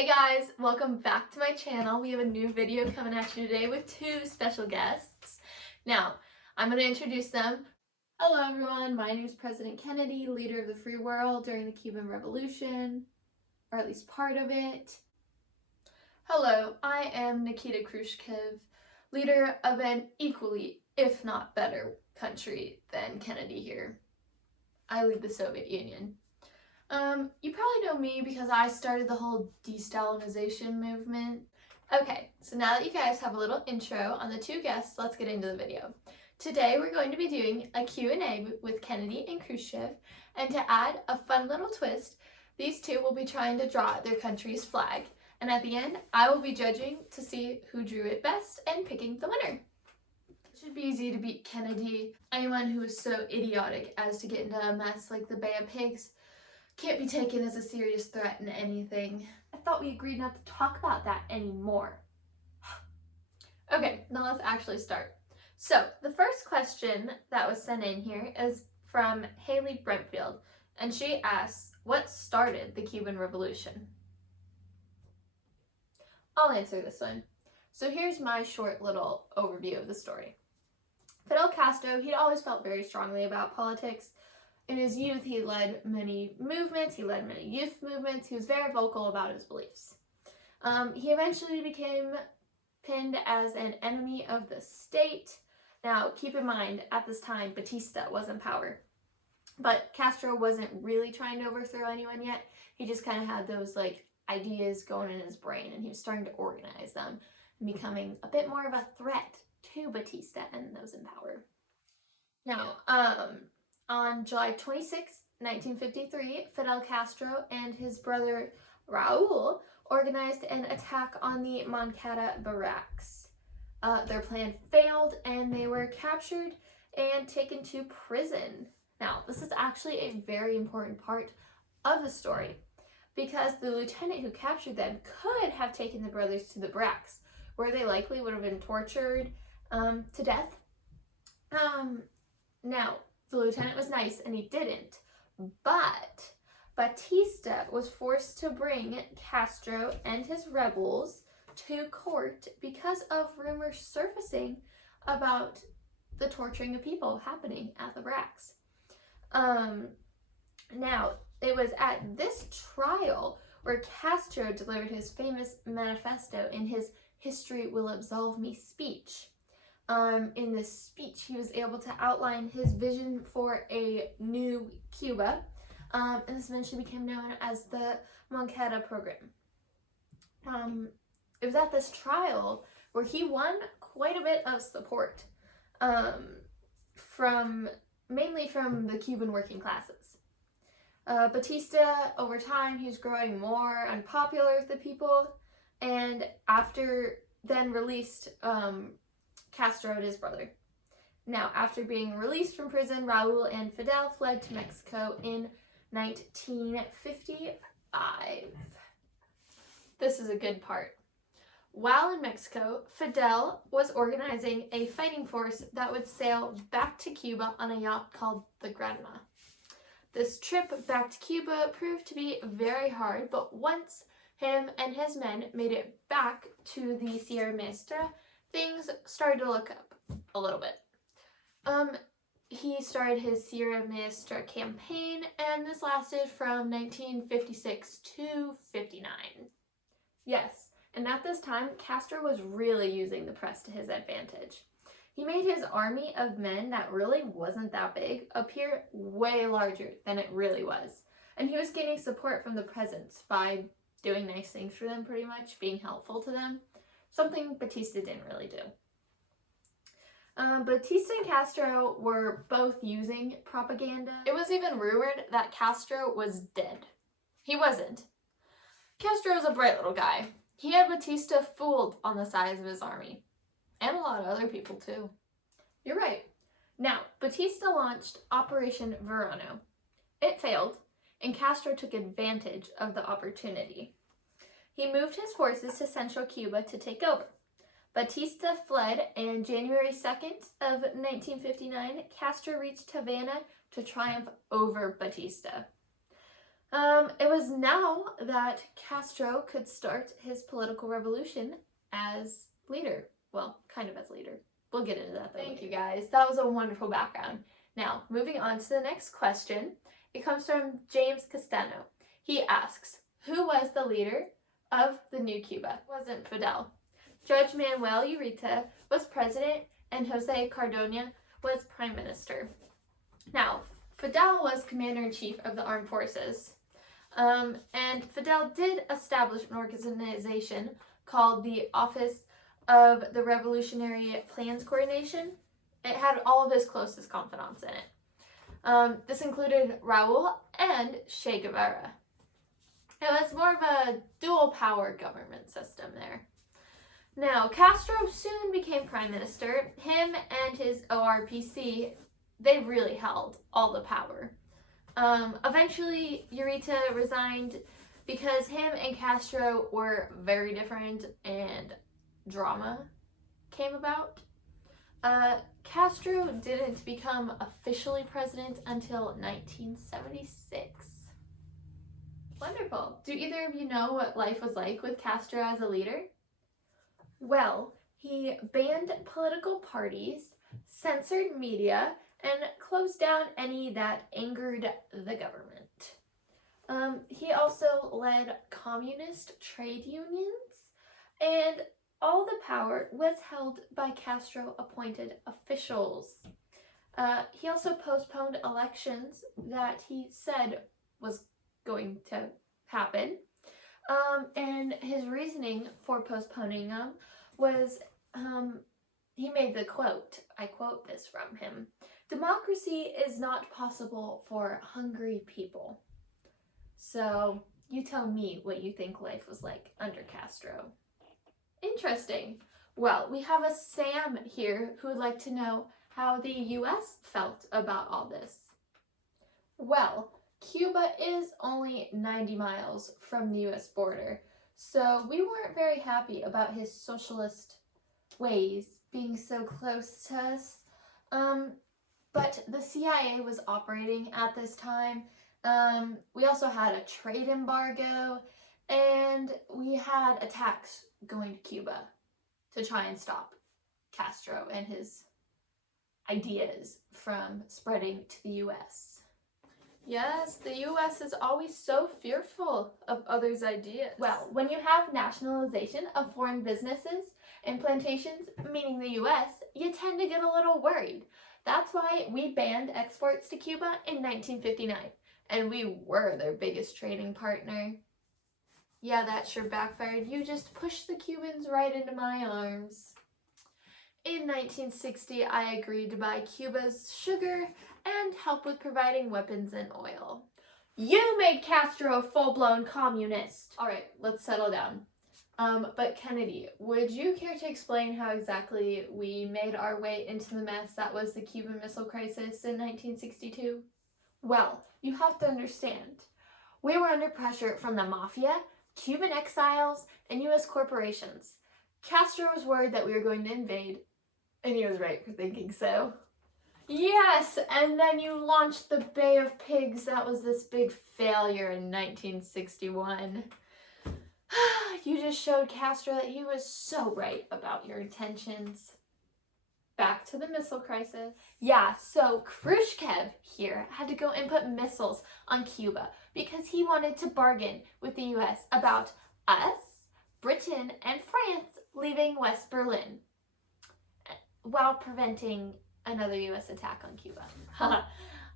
Hey guys, welcome back to my channel. We have a new video coming at you today with two special guests. Now, I'm going to introduce them. Hello everyone, my name is President Kennedy, leader of the free world during the Cuban Revolution, or at least part of it. Hello, I am Nikita Khrushchev, leader of an equally, if not better, country than Kennedy here. I lead the Soviet Union. You probably know me because I started the whole de-Stalinization movement. Okay, so now that you guys have a little intro on the two guests, let's get into the video. Today we're going to be doing a Q&A with Kennedy and Khrushchev, and to add a fun little twist, these two will be trying to draw their country's flag, and at the end, I will be judging to see who drew it best and picking the winner. It should be easy to beat Kennedy. Anyone who is so idiotic as to get into a mess like the Bay of Pigs can't be taken as a serious threat in anything. I thought we agreed not to talk about that anymore. Okay, now let's actually start. So, the first question that was sent in here is from Haley Brentfield, and she asks, what started the Cuban Revolution? I'll answer this one. So here's my short little overview of the story. Fidel Castro, he'd always felt very strongly about politics. In his youth, he led many movements, he led many youth movements, he was very vocal about his beliefs. He eventually became pinned as an enemy of the state. Now, keep in mind, at this time, Batista was in power. But Castro wasn't really trying to overthrow anyone yet. He just kind of had those, ideas going in his brain, and he was starting to organize them and becoming a bit more of a threat to Batista and those in power. Now, on July 26, 1953, Fidel Castro and his brother Raul organized an attack on the Moncada barracks. Their plan failed and they were captured and taken to prison. Now, this is actually a very important part of the story because the lieutenant who captured them could have taken the brothers to the barracks, where they likely would have been tortured to death. Now, the lieutenant was nice and he didn't, but Batista was forced to bring Castro and his rebels to court because of rumors surfacing about the torturing of people happening at the barracks. Now, it was at this trial where Castro delivered his famous manifesto in his "History Will Absolve Me" speech. In this speech, he was able to outline his vision for a new Cuba, and this eventually became known as the Moncada program. It was at this trial where he won quite a bit of support mainly from the Cuban working classes. Batista, over time, he was growing more unpopular with the people, and after then released Castro and his brother. Now, after being released from prison, Raul and Fidel fled to Mexico in 1955. This is a good part. While in Mexico, Fidel was organizing a fighting force that would sail back to Cuba on a yacht called the Granma. This trip back to Cuba proved to be very hard, but once him and his men made it back to the Sierra Maestra, things started to look up a little bit. He started his Sierra Maestra campaign, and this lasted from 1956 to 59. Yes, and at this time, Castro was really using the press to his advantage. He made his army of men that really wasn't that big appear way larger than it really was. And he was gaining support from the peasants by doing nice things for them, pretty much, being helpful to them. Something Batista didn't really do. Batista and Castro were both using propaganda. It was even rumored that Castro was dead. He wasn't. Castro was a bright little guy. He had Batista fooled on the size of his army. And a lot of other people too. You're right. Now, Batista launched Operation Verano. It failed, and Castro took advantage of the opportunity. He moved his forces to central Cuba to take over. Batista fled, and January 2nd of 1959, Castro reached Havana to triumph over Batista. It was now that Castro could start his political revolution as leader. Well, kind of as leader. We'll get into that though. Thank you guys. That was a wonderful background. Now, moving on to the next question. It comes from James Castano. He asks, who was the leader of the new Cuba? It wasn't Fidel. Judge Manuel Ureta was president and Jose Cardona was prime minister. Now, Fidel was commander-in-chief of the armed forces. And Fidel did establish an organization called the Office of the Revolutionary Plans Coordination. It had all of his closest confidants in it. This included Raul and Che Guevara. It was more of a dual power government system there. Now, Castro soon became prime minister. Him and his ORPC, they really held all the power. Eventually, Ureta resigned because him and Castro were very different and drama came about. Castro didn't become officially president until 1976. Wonderful. Do either of you know what life was like with Castro as a leader? Well, he banned political parties, censored media, and closed down any that angered the government. He also led communist trade unions, and all the power was held by Castro-appointed officials. He also postponed elections that he said was going to happen. And his reasoning for postponing them was, he made the quote, I quote this from him, "Democracy is not possible for hungry people." So you tell me what you think life was like under Castro. Interesting. Well, we have a Sam here who would like to know how the US felt about all this. Well, Cuba is only 90 miles from the US border, so we weren't very happy about his socialist ways being so close to us. But the CIA was operating at this time. We also had a trade embargo, and we had attacks going to Cuba to try and stop Castro and his ideas from spreading to the US. Yes, the US is always so fearful of others' ideas. Well, when you have nationalization of foreign businesses and plantations, meaning the US, you tend to get a little worried. That's why we banned exports to Cuba in 1959, and we were their biggest trading partner. Yeah, that sure backfired. You just pushed the Cubans right into my arms. In 1960, I agreed to buy Cuba's sugar and help with providing weapons and oil. You made Castro a full-blown communist! Alright, let's settle down. But Kennedy, would you care to explain how exactly we made our way into the mess that was the Cuban Missile Crisis in 1962? Well, you have to understand. We were under pressure from the mafia, Cuban exiles, and US corporations. Castro was worried that we were going to invade, and he was right for thinking so. Yes, and then you launched the Bay of Pigs. That was this big failure in 1961. You just showed Castro that he was so right about your intentions. Back to the missile crisis. Yeah, so Khrushchev here had to go and put missiles on Cuba because he wanted to bargain with the US about us, Britain, and France leaving West Berlin while preventing another US attack on Cuba.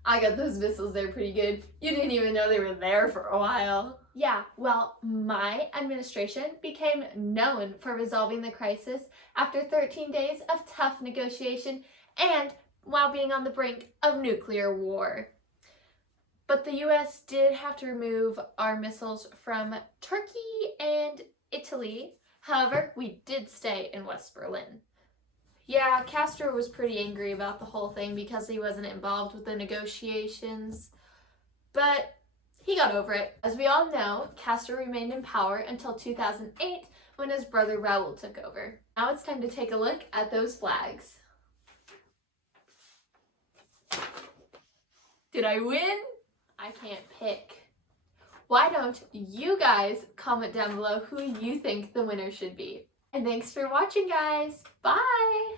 I got those missiles there pretty good. You didn't even know they were there for a while. Yeah, well, my administration became known for resolving the crisis after 13 days of tough negotiation and while being on the brink of nuclear war. But the US did have to remove our missiles from Turkey and Italy. However, we did stay in West Berlin. Yeah, Castro was pretty angry about the whole thing because he wasn't involved with the negotiations, but he got over it. As we all know, Castro remained in power until 2008 when his brother Raul took over. Now it's time to take a look at those flags. Did I win? I can't pick. why don't you guys comment down below who you think the winner should be? And thanks for watching, guys. Bye!